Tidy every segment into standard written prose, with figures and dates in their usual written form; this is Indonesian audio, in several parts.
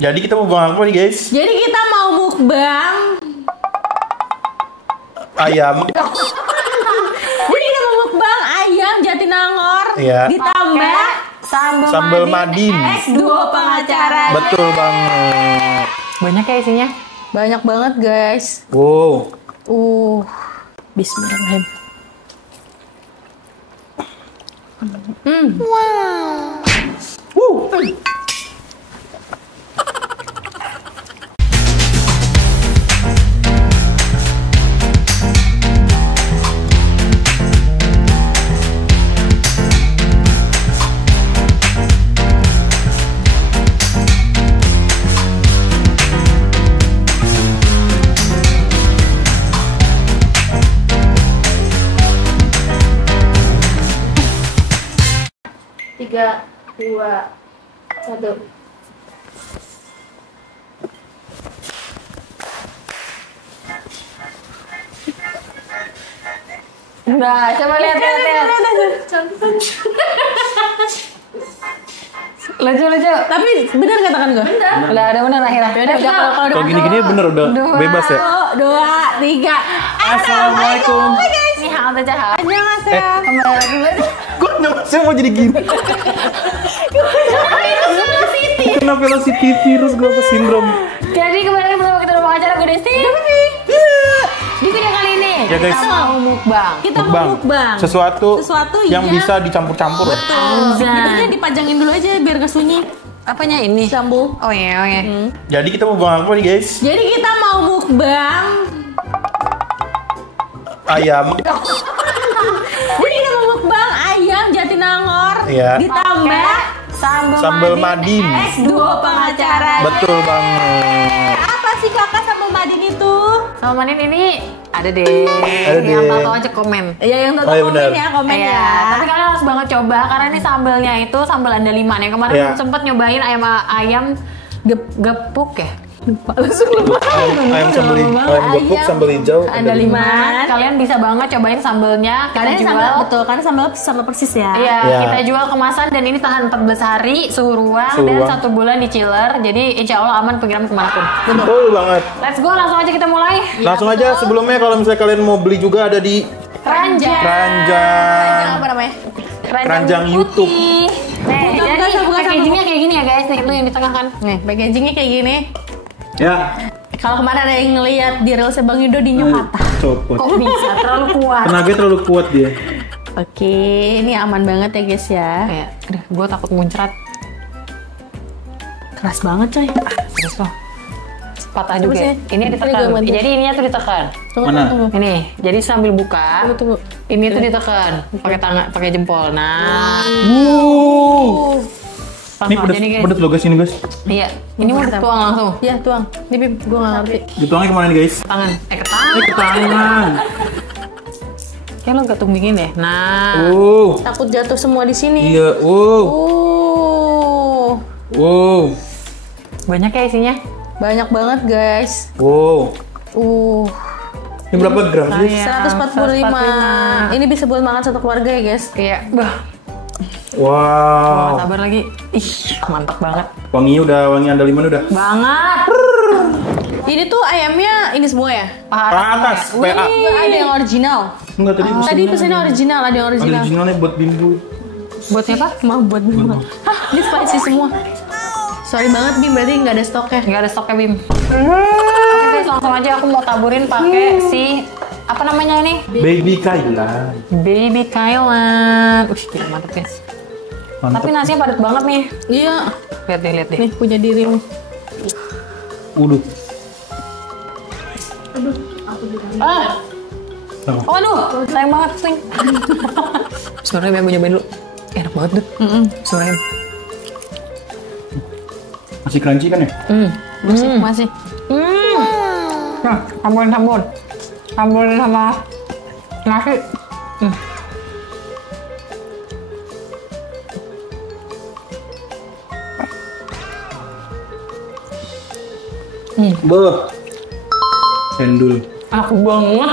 Jadi kita mau mukbang apa nih guys? Jadi kita mau mukbang ayam. Jadi kita mau mukbang ayam Jatinangor. Iya. Ditambah sambal madin. Duo pengacara. Betul banget. Banyak ya isinya? Banyak banget guys. Wow. Bismillahirrahmanirrahim. Tiga, dua, satu. Nah, coba lihat. Lucu. Tapi benar katakan gue. Udah ada bener akhirnya. Kalau gini-gini bener udah bebas ya. 1, 2, 3. Assalamualaikum. Ini hal terjahat. Annyeonghaseyo. Kembali lagi. Kok saya mau jadi gini? Kena velocity virus gue apa sindrom? Jadi kembali lagi bersama kita dalam acara gue Desti. Di video kali ini Ya, guys. kita mau mukbang. Kita mau mukbang. Sesuatu yang yang bisa dicampur-campur. betul. Kita dipajangin dulu aja biar gak sunyi. Apanya ini? Sambung. Oh iya. Jadi kita mau mukbang apa nih guys? Jadi kita mau mukbang Ayam. Jadi kita mau mukbang ayam Jatinangor. Iya. Ditambah Sambal madin. duo pengacara. Betul banget. Apa sih kakak sambal madin itu? Sama manin ini ada deh. Ada Yang deh. tahu aja komen. Ya yang Oh, tonton iya, komen benar. ya, komen Iya, ya. tapi kalian harus banget coba karena ini sambalnya itu sambal andaliman. Yang kemarin Iya. sempet nyobain ayam gepuk ya. Ayam gepuk sambal hijau. Andaliman. Kalian bisa banget cobain sambalnya. Kita Karena jual. sambal betul, karena sambal persis ya. Iya, Iya. kita jual kemasan dan ini tahan 14 hari suhu ruang Suhu dan ruang. 1 bulan di chiller. Jadi insya Allah aman pengiram kemanapun. Betul banget. Let's go, langsung aja kita mulai. Langsung aja sebelumnya kalau misalnya kalian mau beli juga ada di Keranjang. Keranjang. Apa namanya? Keranjang YouTube. Nih, Bukan, jadi bukan, packagingnya kayak gini ya guys. Nih, itu yang di tengah kan. Nih, packagingnya kayak gini. Ya. Kalau kemarin ada yang ngeliat di Reelsnya Bang Yudo di patah. Copot. Kok bisa terlalu kuat? Tenaganya terlalu kuat dia. Oke, ini aman banget ya guys ya. Kayak, aduh, gue takut muncrat. Keras banget coy. Serius loh. Patah Coba juga. sih. Ini Ini ditekan. gue bantu. Jadi ininya tuh ditekan. Tunggu, Mana? tunggu. Ini, jadi sambil buka. Tunggu. Ini tuh ditekan. Pakai tangan, pakai jempol. Nah, Ini langsung aja nih guys. pedes loh guys ini guys. Iya, ini mau Mantap. tuang langsung. Ya tuang. Ini Bim, gue gak ngerti. Dituangnya kemana nih guys? Tangan, ke tangan. Ke tangan. Kayak lo gak tumbingin deh. Nah, Takut jatuh semua di sini. Iya. Uh, banyak ya isinya. banyak banget guys. Ini berapa gram sih? Iya, 145. Ini bisa buat makan satu keluarga ya guys. Iya, bah. Wow. Gak sabar lagi. Ih, mantap banget. Wangi andaliman udah. Banget. Ini tuh ayamnya ini semua ya? Atas. PA. Nggak ada yang original. Enggak tadi Tadi pesannya original, ada yang original. Originalnya buat bimbo. Buat siapa? Mau buat Bim. Hah, ini spicy semua. Sorry banget Bim, berarti nggak ada stoknya. Gak ada stoknya, Bim. Oke guys, langsung aja aku mau taburin pakai si apa namanya ini? Baby Kailan. Baby Kailan. Gila mantep guys. Mantap. Tapi nasinya padat banget nih. Iya. Lihat deh. Nih punya dirimu. Udah. Ah. Sama. Waduh, sayang banget sih. Sebenarnya yang mau nyobain dulu. Enak banget tuh. Sebenarnya. Masih crunchy kan ya? Masih. Nah, tamburin sama nasi. Beuh. Endul. Aku banget.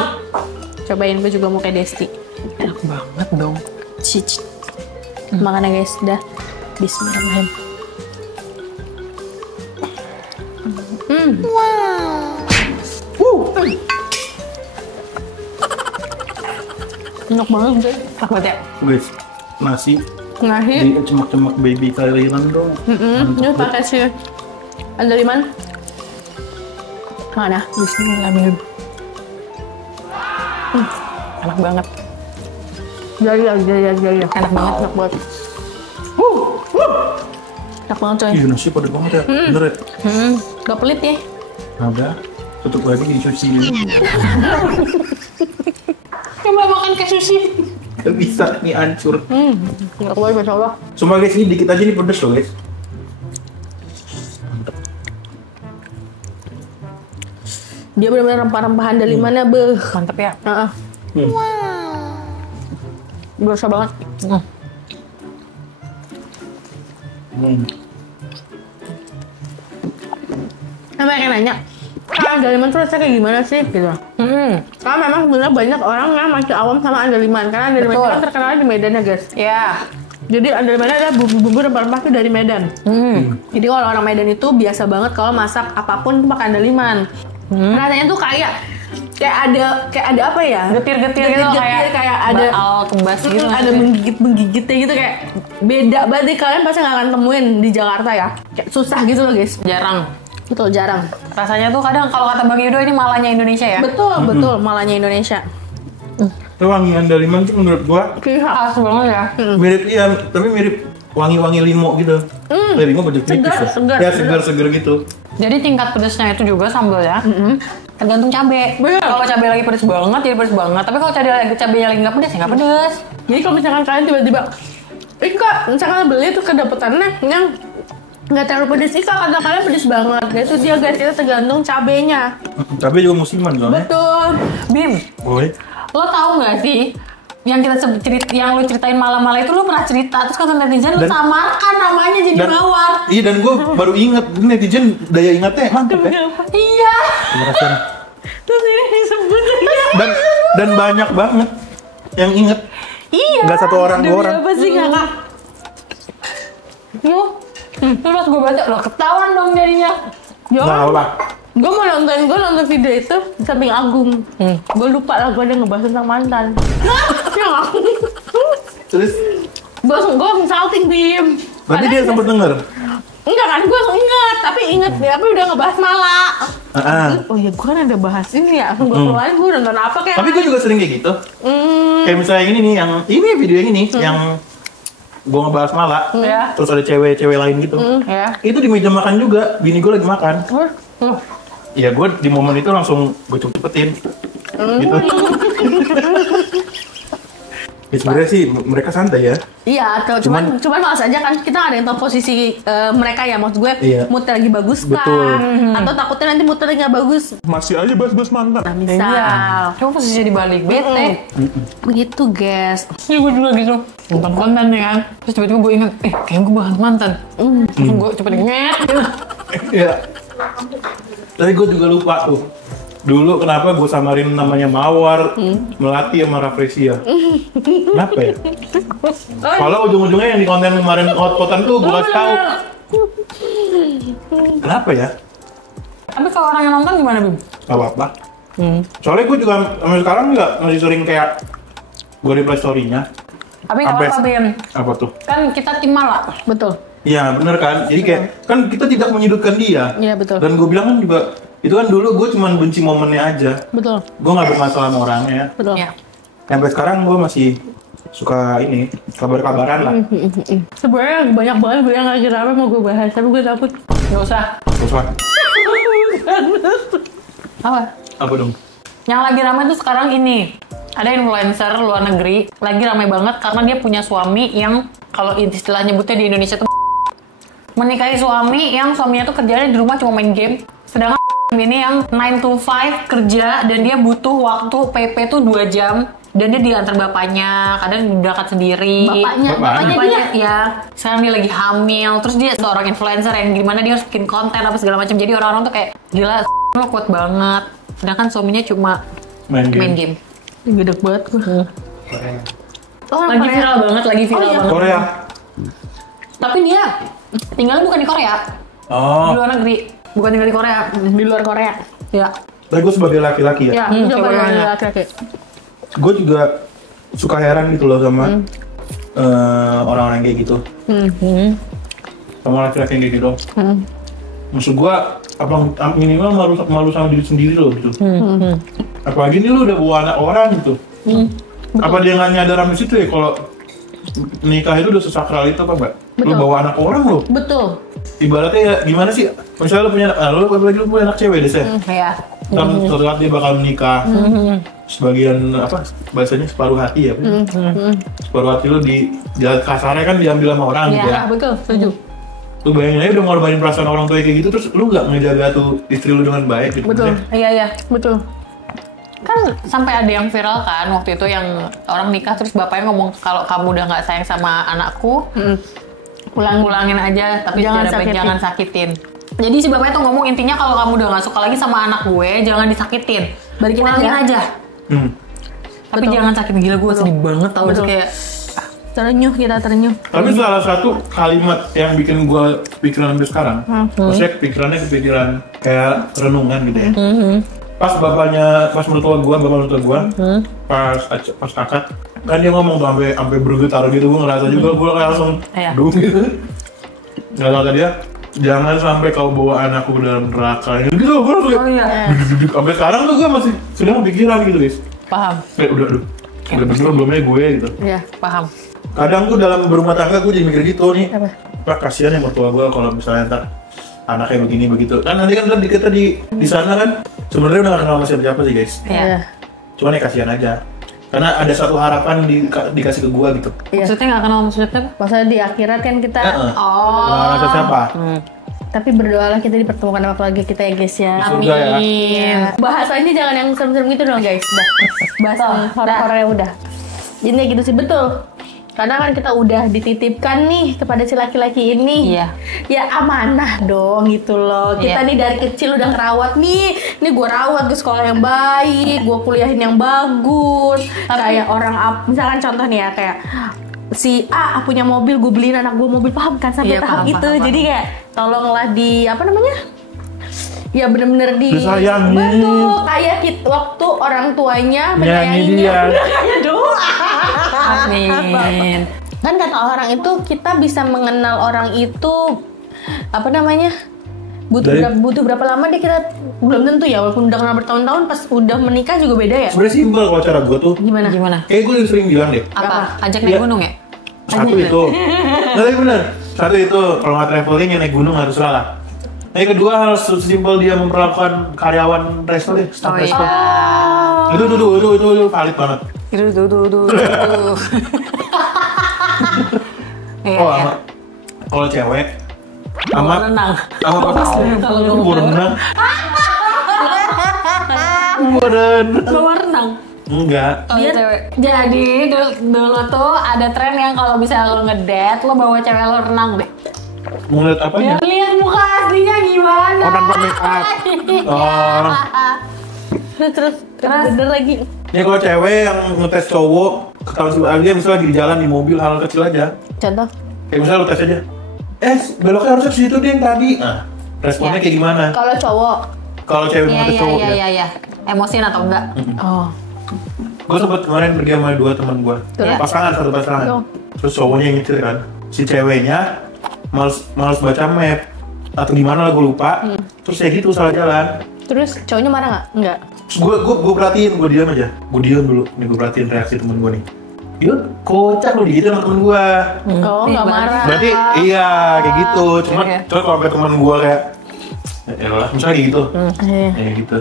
Cobain, gue juga mau kayak Desti. Enak banget dong. Cici. Makan ya guys, dah. Bismillahirrahmanirrahim. Enak banget guys. Enak banget ya. Guys, nasi Nasi. di cemak-cemak baby Thailand dong. Ini pakai si andaliman. Mana? Bismillahirrahmanirrahim. Enak banget. Jari. Enak banget. Enak banget. Enak banget coy. Iya nasi pada banget ya, bener ya? Gak pelit ya? Ada, tutup lagi di sushi ini. Coba makan kayak sushi. Gak bisa, ini hancur. Enak banget Masya Allah. Sumpah guys, ini dikit aja nih pedes loh guys. Dia benar-benar rempah-rempah andalimannya beuh. Mantep ya. Heeh. Berasa banget. Nah, mereka nanya, andaliman tuh rasanya kayak gimana sih? Gitu. Karena memang sebenarnya banyak orang yang masih awam sama andaliman. Karena andaliman itu kan terkenal di Medan ya guys. Ya. Jadi andalimannya ada bumbu-bumbu rempah-rempah tuh dari Medan. Jadi kalau orang Medan itu biasa banget kalau masak apapun tuh pakai andaliman. Rasanya tuh kayak ada apa ya? Getir-getir gitu kayak ada bakal kebas gitu. ada menggigitnya gitu kayak beda banget deh. Kalian pasti nggak akan temuin di Jakarta ya. Kayak susah gitu loh guys. Jarang. Betul, jarang. Rasanya tuh kadang kalau kata Bang Yudo ini malahnya Indonesia ya. Betul, malahnya Indonesia. Wangi andaliman tuh menurut gua Khas banget ya. mirip iya, tapi mirip wangi-wangi limo gitu. Limo baju tipis ya. Segar. Ya segar-segar gitu. Jadi tingkat pedesnya itu juga sambal ya. Tergantung cabe. Bener. Kalau cabe lagi pedes banget, jadi pedes banget. Tapi kalau cabenya lagi nggak pedes, ya nggak pedes. Jadi kalau misalkan kalian tiba-tiba Ika, misalkan beli tuh kedapetannya yang nggak terlalu pedes, Ika kata kalian pedes banget. Itu dia guys, itu tergantung cabenya. Cabe juga musiman soalnya. Betul. Bim, Boleh. lo tahu nggak sih yang yang lu ceritain malam-malam itu lo pernah cerita terus kata netizen lu Dan- samarkan namanya jadi mawar. Iya dan gue baru inget netizen daya ingatnya mantep ya. Iya. Ngerasain. Terus ini disebut Dan banyak banget yang inget. Iya. Nggak satu orang dua orang. apa sih kakak? Yo. Terus gue baca lo ketahuan dong jadinya. Nggak apa. Gue nonton video itu di samping Agung. Gue lupa lah gue ada ngebahas tentang mantan. Yang aku. Terus Gue consulting Bim. berarti dia sempet denger. Enggak kan, gue inget, tapi dia udah ngebahas Mala. Ah. Oh iya, gue kan ada bahas ini ya. Gue keluarin, gue nonton apa kayak. Tapi gue juga sering kayak gitu. Kayak misalnya ini nih, yang ini video yang ini, yang gue ngebahas Mala. Ya. Terus ada cewek-cewek lain gitu. Ya. Itu di meja makan juga. Bini gue lagi makan. Ya gue di momen itu langsung gue cepetin. Gitu. Ya sebenarnya sih mereka santai ya. Iya, cuman malas aja kan kita ada yang tahu posisi mereka ya, maksud gue Iya. moodnya lagi bagus kan, Betul. atau takutnya nanti moodnya lagi nggak bagus. Masih aja bahas-bahas mantan. Nah, misal Coba posisi dibalik bete. begitu guys. Iya gue juga gitu nonton konten ya kan. Terus tiba-tiba gue ingat, kayaknya gue bahas mantan. Terus gue cepet nget. Iya. Tapi gue juga lupa tuh. Dulu kenapa gue samarin namanya Mawar, Melati sama Rafresia? Kenapa ya? Kalau ujung-ujungnya yang di konten kemarin outpotan tuh gue kasih tahu. Kenapa ya? Tapi kalau orang yang nonton gimana Bim? Gak apa-apa. Soalnya gue juga sampai sekarang juga masih sering kayak gue reply story-nya. Tapi nggak apa-apa Bim. Apa tuh? Kan kita tim Mala. Betul. Iya bener kan? Jadi kayak kan kita tidak menyudutkan dia. Iya, betul. Dan gue bilang kan juga itu kan dulu gue cuma benci momennya aja. Betul. Gue nggak bermasalah sama orangnya. Betul. Iya. Sampai sekarang gue masih suka ini kabar-kabaran lah. Sebenarnya banyak banget yang lagi rame mau gue bahas, tapi gue takut. Gak usah. Terus lah. Apa? Apa dong? Yang lagi ramai tuh sekarang ini. Ada influencer luar negeri lagi ramai banget karena dia punya suami yang kalau istilah nyebutnya di Indonesia tuh menikahi suami yang suaminya tuh kerjanya di rumah cuma main game. Sedangkan ini yang 9 to 5 kerja dan dia butuh waktu PP tuh 2 jam dan dia diantar bapaknya, kadang berangkat sendiri. Bapaknya ya. Sekarang dia lagi hamil, terus dia seorang influencer yang gimana dia harus bikin konten apa segala macam. Jadi orang-orang tuh kayak gila lo kuat banget. Sedangkan suaminya cuma main game. Gedek banget gue. Lagi viral banget, banget. Korea. Tapi dia tinggalnya bukan di Korea, Oh. di luar negeri. Bukan tinggal di Korea. Di luar Korea. Ya. Tapi gue sebagai laki-laki ya, Ya, coba coba dari nanya. laki-laki. gue juga suka heran gitu loh sama orang-orang kayak gitu. Sama laki-laki yang kayak gitu. Maksud gue, apa minimal malu sama diri sendiri loh gitu. Apalagi ini lu udah bawa anak orang gitu. Apa dia nggak nyadar sampai situ ya kalau nikah itu udah sesakral itu apa mbak? Lu Betul. bawa anak orang lo. Betul. Ibaratnya ya gimana sih? Misalnya lu punya anak, lu apalagi lu punya anak cewek deh saya. Iya. Dan suatu saat dia bakal menikah. Sebagian apa bahasanya separuh hati ya. Separuh hati lu di jalan kasarnya kan diambil sama orang gitu ya. Ya, betul. Setuju. Lu bayangin aja udah ngorbanin perasaan orang tua kayak gitu terus lu nggak ngejaga tuh istri lu dengan baik gitu. Betul. Maksudnya, Iya, iya. Betul. Kan sampai ada yang viral kan waktu itu yang orang nikah terus bapaknya ngomong kalau kamu udah nggak sayang sama anakku, ulangin aja tapi Jangan jangan sakitin. jangan sakitin. Jadi si bapaknya tuh ngomong intinya kalau kamu udah nggak suka lagi sama anak gue, jangan disakitin, Balikin ulangin aja. aja. Tapi Betul. jangan sakitin, gila gue sedih banget tau. Betul. Kayak Terenyuh, kita terenyuh. Tapi salah satu kalimat yang bikin gua pikiran sampai sekarang, maksudnya kepikiran kayak renungan gitu ya. Pas pas mertua gua, bapak mertua gua, pas akad, kan dia ngomong tuh sampai bergetar gitu, gua ngerasa juga gua kayak langsung Iya. dung gitu. Nggak tahu tadi ya, jangan sampai kau bawa anakku ke dalam neraka. Gitu gua langsung kayak, iya. duduk. Sampai sekarang tuh gua masih sedang pikiran gitu guys. paham, Kayak udah bener belumnya gue gitu. Iya. paham. Kadang tuh dalam berumah tangga gue jadi mikir gitu nih. Apa? Pak kasihan ya mertua gue kalau misalnya ntar anaknya begini begitu. Kan nanti kan kita di sana kan sebenarnya udah gak kenal sama siapa sih guys. Iya. Cuman ya kasihan aja. Karena ada satu harapan dikasih ke gue gitu. Iya. Maksudnya nggak kenal maksudnya apa? Masalah di akhirat kan kita, Oh. Nggak rasa siapa? tapi berdoalah kita dipertemukan sama keluarga kita ya guys ya. Surga ya. Iya. Bahasanya jangan yang serem-serem gitu dong guys. Udah. Bahasa horor-horornya udah. Ini gitu sih, betul. Karena kan kita udah dititipkan nih kepada si laki-laki ini. Iya. Ya amanah dong gitu loh. Kita Iya. nih dari kecil udah ngerawat nih. Nih gue rawat ke sekolah yang baik, gue kuliahin yang bagus. Kayak orang misalkan contoh nih ya kayak si A punya mobil, gue beliin anak gue mobil, paham kan sampai Iya, tahap paham, itu. paham. Jadi kayak tolonglah di apa namanya? Ya bener-bener Disayangi. Betul, kayak waktu orang tuanya Menyayangi menyayanginya. dia. Kayak doa. Amin. Kan kata orang itu kita bisa mengenal orang itu apa namanya? Butuh berapa lama deh kita, belum tentu ya, walaupun udah kenal bertahun-tahun, pas udah menikah juga beda ya. Sebenarnya simpel kalau cara gue tuh. Gimana? Gimana? Kayak gue udah sering bilang deh. Apa? Ajak Iya. naik gunung ya? Satu itu. Nah, tapi bener. Satu itu kalau nggak traveling ya naik gunung harus salah. Nah, yang kedua harus sesimpel dia memperlakukan karyawan resto deh, staff Oh resto. iya. Itu valid banget. Tuh. Iya, Oh, iya. kalau cewek Mau sama renang. sama pas mau renang. Mau renang. Mau renang. Enggak. Dia cewek. Jadi dulu tuh ada tren yang kalau bisa lo ngedate, lo bawa cewek lo renang deh. Mau ngeliat apanya? Biar lihat muka aslinya gimana. Oh, tanpa make up. Oh. Terus bener lagi. Ya kalau cewek yang ngetes cowok, ketahuan si dia misalnya lagi di jalan di mobil hal kecil aja. Contoh? Kayak misalnya lu tes aja. Beloknya harusnya ke situ deh yang tadi. Nah, responnya Ya. kayak gimana? Kalau cowok. Kalau cewek Iya, ngetes iya, cowok iya, ya. iya, iya. Emosian atau enggak? Oh. Gue sempet kemarin pergi sama 2 teman gue. Terus? Satu pasangan. Tuh. Terus cowoknya yang nyetir kan. Si ceweknya males baca map atau gimana lah gue lupa. Terus ya gitu salah jalan. Terus cowoknya marah nggak? Enggak. Terus gue perhatiin, gue diam aja. Gue diam dulu. Nih gue perhatiin reaksi temen gue nih. Iya, kocak lu digituin sama temen gue. Oh, nggak marah. Berarti iya kayak gitu. Cuma Oke. kalau sampai temen gue kayak ya lah, misalnya kayak gitu. Iya. Kayak gitu.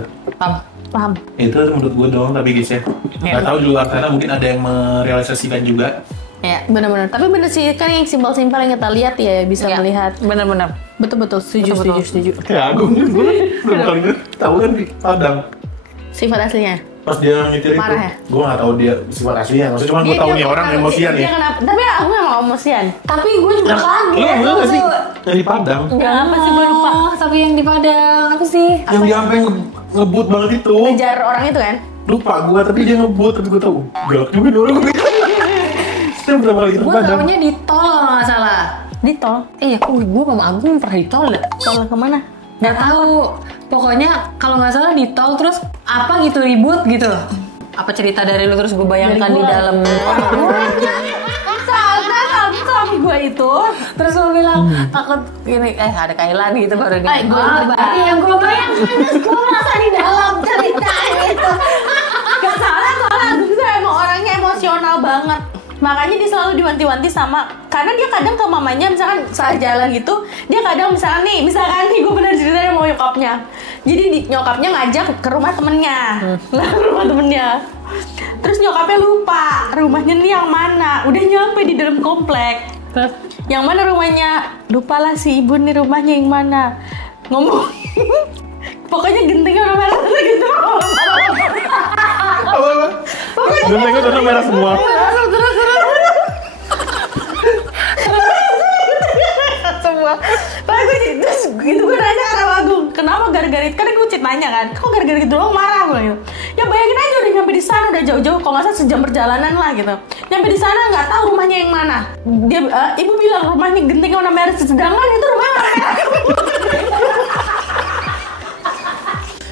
Paham. Itu menurut gue doang tapi guys ya. Nggak tahu di luar sana mungkin ada yang merealisasikan juga. Iya. Benar-benar. Tapi bener sih, kan yang simpel-simpel yang kita lihat ya bisa Iya. melihat. Bener-bener. Betul-betul. Setuju, Betul-betul. setuju. Kayak Agung gue belum kali ini tahu kan di Padang. Sifat aslinya. Pas dia nyetir itu, Marah ya? gue nggak tahu dia sifat aslinya. Maksudnya cuma gue tahu nih orang emosian dia ya. Kenapa? Tapi aku emang emosian. Tapi gue juga kaget. Lu enggak nggak sih? Yang di Padang. Enggak, apa sih gue lupa. Tapi yang di Padang, apa sih? Yang dia sampai ngebut banget itu. Ngejar orang itu kan? Lupa gue, tapi dia ngebut, tapi gue tahu. Galak juga nih orang gue. Itu pertama kali kita ke Gue Padang. taunya di tol kalau nggak salah. Di tol. Iya, kok gue sama Agung pernah di tol ya? Tol kemana? Nggak tahu. Pokoknya kalau nggak salah di tol terus apa gitu ribut gitu. Apa cerita dari lu terus gue bayangkan di dalam. Soalnya suami gue itu Terus lu bilang takut gini ada Kailan gitu baru dia. Berarti yang gue bayangkan terus gue merasa di dalam cerita itu. gak salah soalnya Agung tuh emang orangnya emosional banget. Makanya dia selalu diwanti-wanti sama, karena dia kadang ke mamanya misalkan saat jalan gitu, dia kadang misalkan nih gue bener ceritanya mau nyokapnya. Jadi nyokapnya ngajak ke rumah temennya, ke rumah temennya. Terus nyokapnya lupa rumahnya nih yang mana, udah nyampe di dalam komplek. Yang mana rumahnya? Lupa lah si ibu nih rumahnya yang mana. Ngomong, pokoknya gentingnya udah merah gitu. Apa? Gentengnya warna merah semua. Semua. Pak gue terus gitu gue nanya ke Agung, kenapa gara-gara itu? Karena gue nanya kan, kok gara-gara gitu doang marah gue gitu. Ya bayangin aja udah nyampe di sana udah jauh-jauh, kalau nggak salah sejam perjalanan lah gitu. Nyampe di sana nggak tahu rumahnya yang mana. Dia ibu bilang rumahnya gentingnya warna merah, sedangkan itu rumahnya warna merah.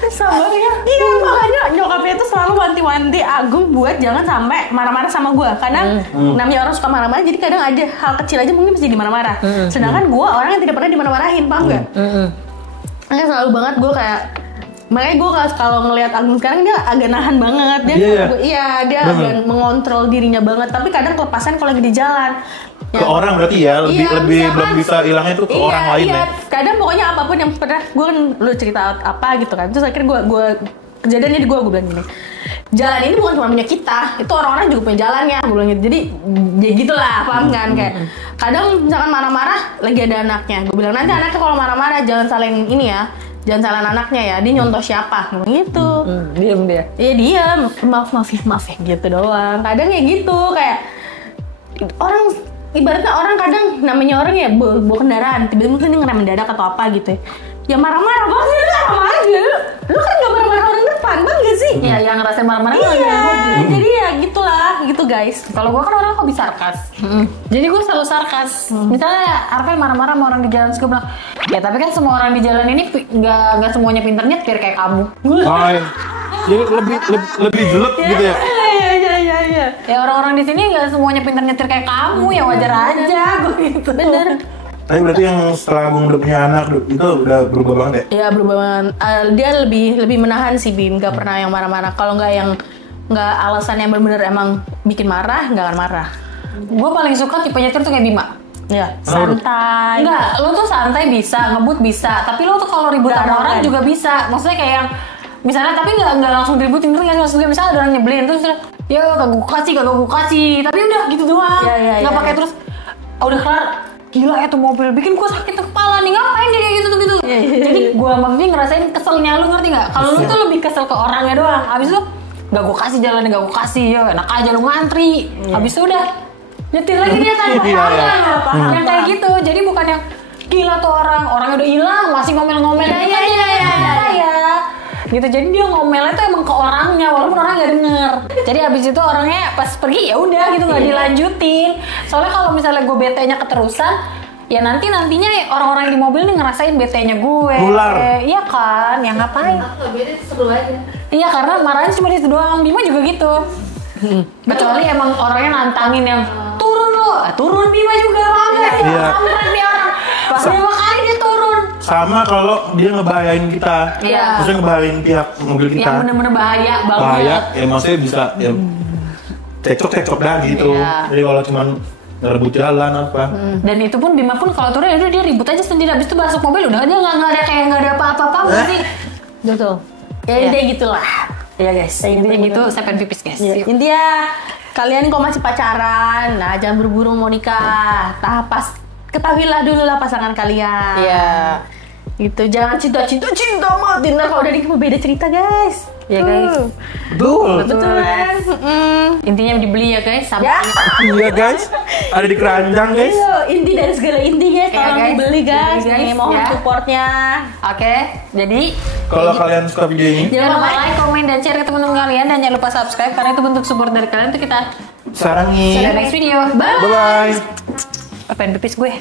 Sabar ya. Iya makanya nyokapnya itu selalu wanti-wanti Agung buat jangan sampai marah-marah sama gue. Karena namanya orang suka marah-marah, jadi kadang ada hal kecil aja mungkin bisa dimarah-marah. Sedangkan gue orang yang tidak pernah dimarah-marahin, paham nggak? Makanya selalu banget gue kayak, makanya gue kalau ngelihat Agung sekarang dia agak nahan banget. Dia dia agak mengontrol dirinya banget. Tapi kadang kelepasan kalau lagi di jalan. Ke orang berarti ya, lebih belum bisa hilangnya tuh ke orang lain ya. Kadang pokoknya apapun yang pernah gue kan lu cerita apa gitu kan, terus akhirnya gue kejadiannya di gue bilang gini, jalan ini bukan cuma punya kita, itu orang-orang juga punya jalannya, gue bilang gitu. Jadi ya gitulah, paham kan? Kayak kadang misalkan marah-marah lagi ada anaknya, gue bilang nanti anaknya kalau marah-marah jangan salahin ini ya, jangan salahin anaknya ya, dia nyontoh siapa gitu. Diam dia. Iya diam, maaf ya gitu doang. Kadang ya gitu kayak orang, ibaratnya orang kadang namanya orang ya bawa kendaraan, tiba-tiba dia ngerem mendadak atau apa gitu ya marah-marah banget, marah aja lu kan gak marah-marah orang depan, bang gak sih? Iya, yang ngerasain marah-marah Iya, jadi ya gitulah gitu guys. Kalau gue kan orang hobi sarkas, jadi gue selalu sarkas. Misalnya Arvel marah-marah sama orang di jalan, terus gue bilang, ya tapi kan semua orang di jalan ini nggak semuanya pinter nyetir kayak kamu. Jadi lebih jelek gitu ya. Iya. Ya orang-orang di sini nggak semuanya pinter nyetir kayak kamu, ya wajar aja gue gitu. Bener. Tapi berarti yang setelah Agung udah punya anak itu udah berubah banget ya? Iya berubah banget. Dia lebih menahan sih Bin, nggak pernah yang marah-marah. Kalau nggak yang nggak alasan yang benar-benar emang bikin marah, nggak akan marah. Gue paling suka tipe nyetir tuh kayak Bima. Ya, santai. Enggak, lo tuh santai bisa, ngebut bisa, tapi lo tuh kalau ribut sama orang juga bisa. Maksudnya kayak yang misalnya tapi nggak langsung diributin, nggak langsung misalnya ada orang nyebelin terus ya kagak gue kasih, tapi udah gitu doang. Nggak pakai terus udah kelar. Gila ya tuh mobil, bikin gue sakit kepala nih, ngapain dia kayak gitu. Jadi gue sama Vivi ngerasain keselnya, lu ngerti nggak? Kalau lu tuh lebih kesel ke orangnya doang, abis itu gak gue kasih jalannya, gak gue kasih, ya enak aja lu ngantri, abis itu udah nyetir lagi dia tanpa yang kayak gitu. Jadi bukan yang gila tuh orangnya udah hilang masih ngomel-ngomel gitu. Jadi dia ngomelnya tuh emang ke orangnya walaupun orang nggak denger. Jadi abis itu orangnya pas pergi ya udah gitu nggak dilanjutin. Soalnya kalau misalnya gue bete-nya keterusan, ya nantinya orang-orang di mobil nih ngerasain bete-nya gue. Nular. Iya kan, yang ngapain? Beda seru aja. Iya karena marahnya cuma di situ doang. Bima juga gitu. Kecuali emang orangnya nantangin yang turun lo, turun Bima juga banget. Iya. Kampret nih orang. Pas 5 kali dia turun. Sama kalau dia ngebahayain kita, maksudnya ngebahayain pihak mobil kita. Yang bener-bener bahaya banget. Bahaya, ya maksudnya bisa ya cekcok dah gitu. Jadi kalau cuman ngerebut jalan apa. Dan itu pun Bima pun kalau turun dia ribut aja sendiri. Habis itu masuk mobil udah aja nggak ada kayak nggak ada apa-apa sih. Betul. Ya intinya gitulah. Ya guys, intinya gitu. Saya pengen pipis guys. Intinya kalian kok masih pacaran, nah jangan buru-buru mau nikah. Ketahuilah dulu lah pasangan kalian. Iya. Gitu, jangan cinta mati. Ntar kalau udah nikah beda cerita guys. Ya guys. Betul kan? Intinya dibeli ya guys. Ya. Iya guys, ada di keranjang guys. Inti dari segala intinya tolong guys. dibeli guys. Dibeli, guys. Nih, mohon Ya. supportnya. Oke, jadi Kalau kalian suka video ini, jangan lupa like, komen, dan share ke teman-teman kalian. Dan jangan lupa subscribe karena itu bentuk support dari kalian untuk kita. See you sarangin. next video. Bye. Bye bye. Pengen pipis gue.